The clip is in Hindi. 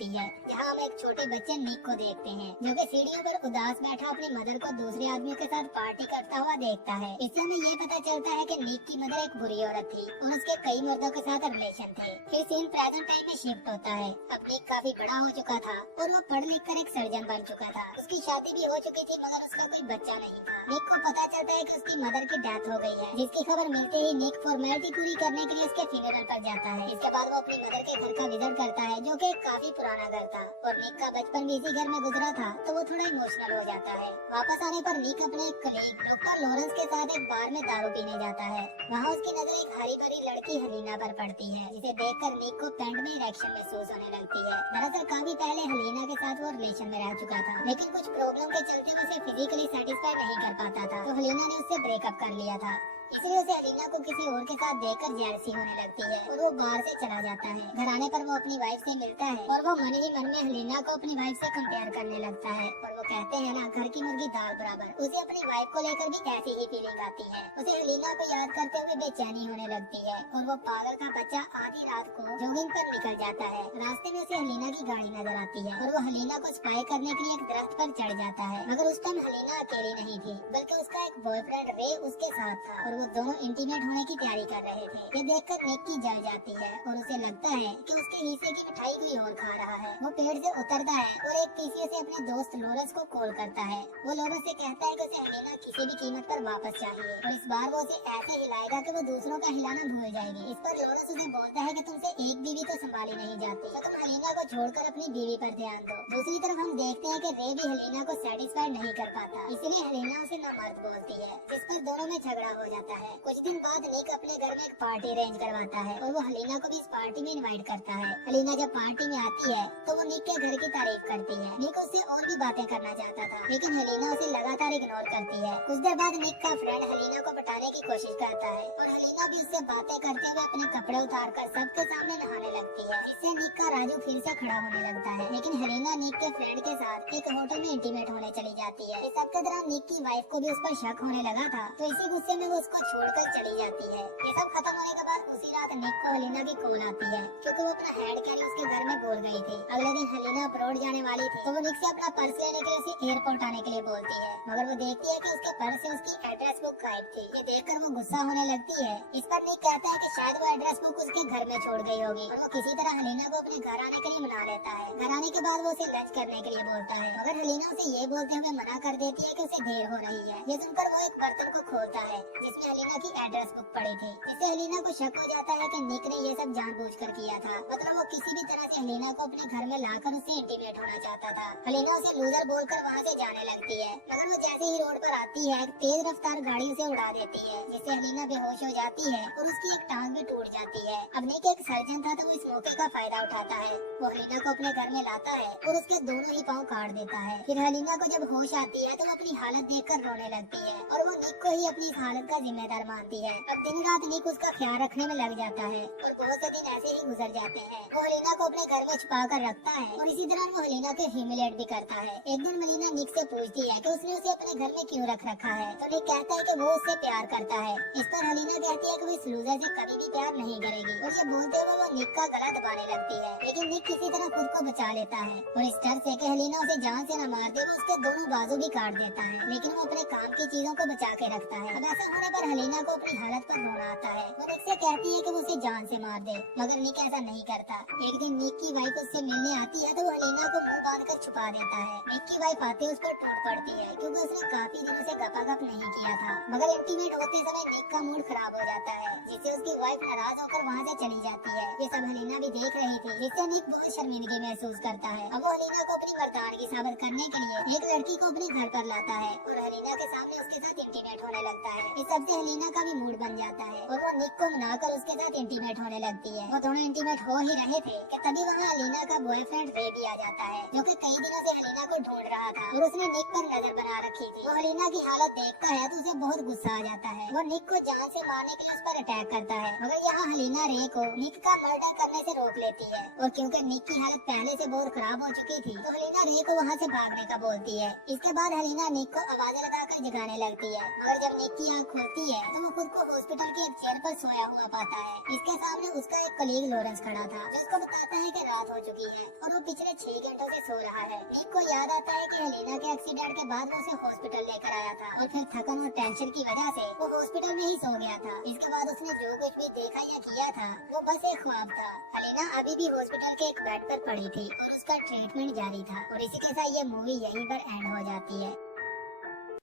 दिखती है, जहाँ हम एक छोटे बच्चे निक को देखते हैं जो कि सीढ़ियों पर उदास बैठा अपनी मदर को दूसरे आदमियों के साथ पार्टी करता हुआ देखता है। इससे हमें ये पता चलता है कि निक की मदर एक बुरी औरत थी और उसके कई मर्दों के साथ रिलेशन थे। फिर सीन प्रेजेंट टाइम में शिफ्ट होता है। अब निक काफी बड़ा हो चुका था और वो पढ़ लिख कर एक सर्जन बन चुका था। उसकी शादी भी हो चुकी थी मगर उसका कोई बच्चा नहीं था। निक को पता चलता है कि उसकी मदर की डेथ हो गई है, जिसकी खबर मिलते ही निक फॉर्मेलिटी पूरी करने के लिए उसके फ्यूनरल पर जाता है। इसके बाद वो अपनी मदर के घर का विजिट करता है जो कि काफी पुराना घर था और निक का बचपन भी इसी घर में गुजरा था, तो वो थोड़ा इमोशनल हो जाता है। वापस आने पर निक अपने एक कलीग डॉक्टर लॉरेंस के साथ एक बार में दारू पीने जाता है। वहाँ उसकी नजर एक हरी भरी लड़की हलीना पर पड़ती है, जिसे देखकर निक को पैंट में इरेक्शन महसूस होने लगती है। दरअसल काफी पहले हलीना के साथ वो रिलेशन में रह चुका था, लेकिन कुछ प्रॉब्लम के चलते वो उसे फिजिकली सेटिस्फाई नहीं कर पाता था, तो हलीना ने उससे ब्रेकअप कर लिया था। इसलिए उसे हलीना को किसी और के साथ देखकर जेलसी होने लगती है और वो बाहर से चला जाता है। घर आने पर वो अपनी वाइफ से मिलता है और वो मन ही मन में हलीना को अपनी वाइफ से कंपेयर करने लगता है और वो कहते हैं ना, घर की मुर्गी दाल बराबर। उसे अपनी वाइफ को लेकर भी ऐसी ही फीलिंग आती है। उसे हलीना को याद करते हुए बेचैनी होने लगती है और वो पागल का बच्चा आधी रात को जॉगिंग पर निकल जाता है। रास्ते में उसे हलीना की गाड़ी नजर आती है और वो हलीना को स्पाई करने के लिए एक दरख्त पर चढ़ जाता है, मगर उस टाइम हलीना अकेली नहीं थी बल्कि उसका एक बॉयफ्रेंड रे उसके साथ था और वो दोनों इंटीमेट होने की तैयारी कर रहे थे। ये देखकर निक की जल जाती है और उसे लगता है कि उसके हिस्से की मिठाई कोई और खा रहा है। वो पेड़ से उतरता है और एक पीछे से अपने दोस्त लोरेंस को कॉल करता है। वो लोरेंस से कहता है कि उसे हलीना किसी भी कीमत पर वापस चाहिए और इस बार वो उसे ऐसे हिलाएगा कि वो दूसरों का हिलाना भूल जाएगी। इस पर लोरेंस उसे बोलता है कि तुमसे एक बीवी तो संभाली नहीं जाती, तो तुम हलीना को छोड़कर अपनी बीवी पर ध्यान दो। दूसरी तरफ हम देखते हैं कि रे भी हलीना को सेटिस्फाइड नहीं कर पाता, इसलिए हलीना उसे नामर्द बोलती है, जिस पर दोनों में झगड़ा हो जाता है। कुछ दिन बाद निक अपने घर में एक पार्टी अरेंज करवाता है और वो हलीना को भी इस पार्टी में इनवाइट करता है। हलीना जब पार्टी में आती है तो वो निक के घर की तारीफ करती है। निक उससे और भी बातें करना चाहता था, लेकिन हलीना उसे लगातार इग्नोर करती है। कुछ देर बाद निक का फ्रेंड हलीना को पटाने की कोशिश करता है और हलीना भी उससे बातें करते हुए अपने कपड़े उतार कर सबके सामने नहाने लगती है, जिससे निक का राजू फिर से खड़ा होने लगता है। लेकिन हलीना निक के फ्रेंड के साथ एक होटल में इंटीमेट होने चली जाती है। इस सब के दौरान निक की वाइफ को भी उस पर शक होने लगा था, तो इसी गुस्से में वो उसको छोड़कर चली जाती है। ये सब खत्म होने के बाद उसी रात निक को हलीना की कॉल आती है, क्योंकि वो अपना हेड कैरी उसके घर में भूल गई थी। अगले दिन हलीना अब्रॉड जाने वाली थी, तो वो निक से अपना पर्स लेने के लिए उसे एयरपोर्ट आने के लिए बोलती है, मगर वो देखती है कि उसके पर्स से उसकी एड्रेस बुक गायब थी। ये देखकर वो गुस्सा होने लगती है। इस पर निक कहता है कि शायद वो एड्रेस बुक उसके घर में छोड़ गई होगी और वो किसी तरह हलीना को अपने घर आने के लिए मना लेता है। घर आने के बाद वो उसे लंच करने के लिए बोलता है, मगर हलीना उसे ये बोलते हुए मना कर देती है कि उसे देर हो रही है। ये सुनकर वो एक बर्तन को खोलता है जिसमें हलीना की एड्रेस बुक पड़ी थी। इससे हलीना को शक हो जाता है कि निक ने ये सब जानबूझकर किया था, मतलब वो किसी भी तरह से हलीना को अपने घर में लाकर उससे इंटीमेट होना चाहता था। हलीना उसे लूजर बोलकर वहाँ से जाने लगती है, मगर वो जैसे ही रोड पर आती है तेज रफ्तार गाड़ी उसे उड़ा देती है, जिससे हलीना बेहोश हो जाती है और उसकी एक टांग भी टूट जाती है। अब निक एक सर्जन था, तो वो इस मौके का फायदा उठाता है। वो हलीना को अपने घर में लाता है और उसके दोनों ही पाँव काट देता है। फिर हलीना को जब होश आती है तो वो अपनी हालत देखकर रोने लगती है और वो निक को ही अपनी इस हालत का जिम्मेदार मानती है। अब दिन रात निक उसका ख्याल रखने में लग जाता है और बहुत से दिन ऐसे ही गुजर जाते हैं। वो हलीना को अपने घर में छुपा कर रखता है और इसी दौरान वो हलीना को ह्यूमिलेट भी करता है। एक दिन हलीना निक से पूछती है कि उसने उसे अपने घर में क्यों रख रखा है, तो निक कहता है कि वो उससे प्यार करता है। इस पर हलीना कहती है कि वो इस लूजर से कभी भी प्यार नहीं करेगी और ये बोलते हुए वो निक का गला दबाने लगती है, लेकिन निक किसी तरह खुद को बचा लेता है और इस डर से कि हलीना उसे जान से न मार दे वो उसके दोनों बाजू भी काट देता है, लेकिन वो अपने काम की चीजों को बचा के रखता है। अब ऐसा होने पर हलीना को अपनी हालत पर रोना आता है। वो निक से कहती है कि वो उसे जान से मार दे, मगर निक ऐसा नहीं करता। एक दिन निक की वाइफ उससे मिलने आती है तो वो हलीना को मुंह बांध कर छुपा देता है। निक की वाइफ आते उस पर टूट पड़ती है, क्योंकि उसने काफी दिनों से गपागप नहीं किया था, मगर इंटीमेट होते समय निक का मूड खराब हो जाता है, जिससे उसकी वाइफ नाराज होकर वहाँ से चली जाती है। ये सब हलीना भी देख रही थी, जिससे निक बहुत शर्मिंदगी महसूस करता है। अब वो हलीना को अपनी मर्दानगी साबित करने के लिए एक लड़की को अपने घर पर लाता है और हलीना के सामने उसके साथ इंटीमेट होने लगता है। इस सबसे हलीना का भी मूड बन जाता है और वो निक को मनाकर उसके साथ इंटीमेट होने लगती है। वो दोनों इंटीमेट हो ही रहे थे कि तभी वहाँ हलीना का बॉयफ्रेंड रे भी आ जाता है, जो कि कई दिनों से हलीना को ढूंढ रहा था और उसने निक पर नजर बना रखी थी। वो हलीना की हालत देखता है तो उसे बहुत गुस्सा आ जाता है। वो निक को जान से मारने के लिए उस पर अटैक करता है, मगर यहाँ हलीना रे को निक का मर्डर करने से रोक लेती है और क्योंकि निक की हालत पहले से बहुत खराब हो चुकी थी तो हलीना रे को वहाँ से भागने का बोलती है। इसके बाद हलीना निक को आवाजें लगाकर जगाने लगती है, और जब निक की आँख खुलती होती है तो वो खुद को हॉस्पिटल के एक चेयर पर सोया हुआ पाता है। इसके सामने उसका एक कलीग लॉरेंस खड़ा था जो उसको बताता है कि रात हो चुकी है और वो पिछले 6 घंटों से सो रहा है। निक को याद आता है कि हेलेना के एक्सीडेंट के बाद वो उसे हॉस्पिटल लेकर आया था और फिर थकन और टेंशन की वजह से वो हॉस्पिटल में ही सो गया था। इसके बाद उसने जो कुछ भी देखा या किया था वो बस एक ख्वाब था। हेलेना अभी भी हॉस्पिटल के एक बेड पर पड़ी थी और उसका ट्रीटमेंट जारी था और इसी के साथ ये मूवी यहीं पर एंड हो जाती है।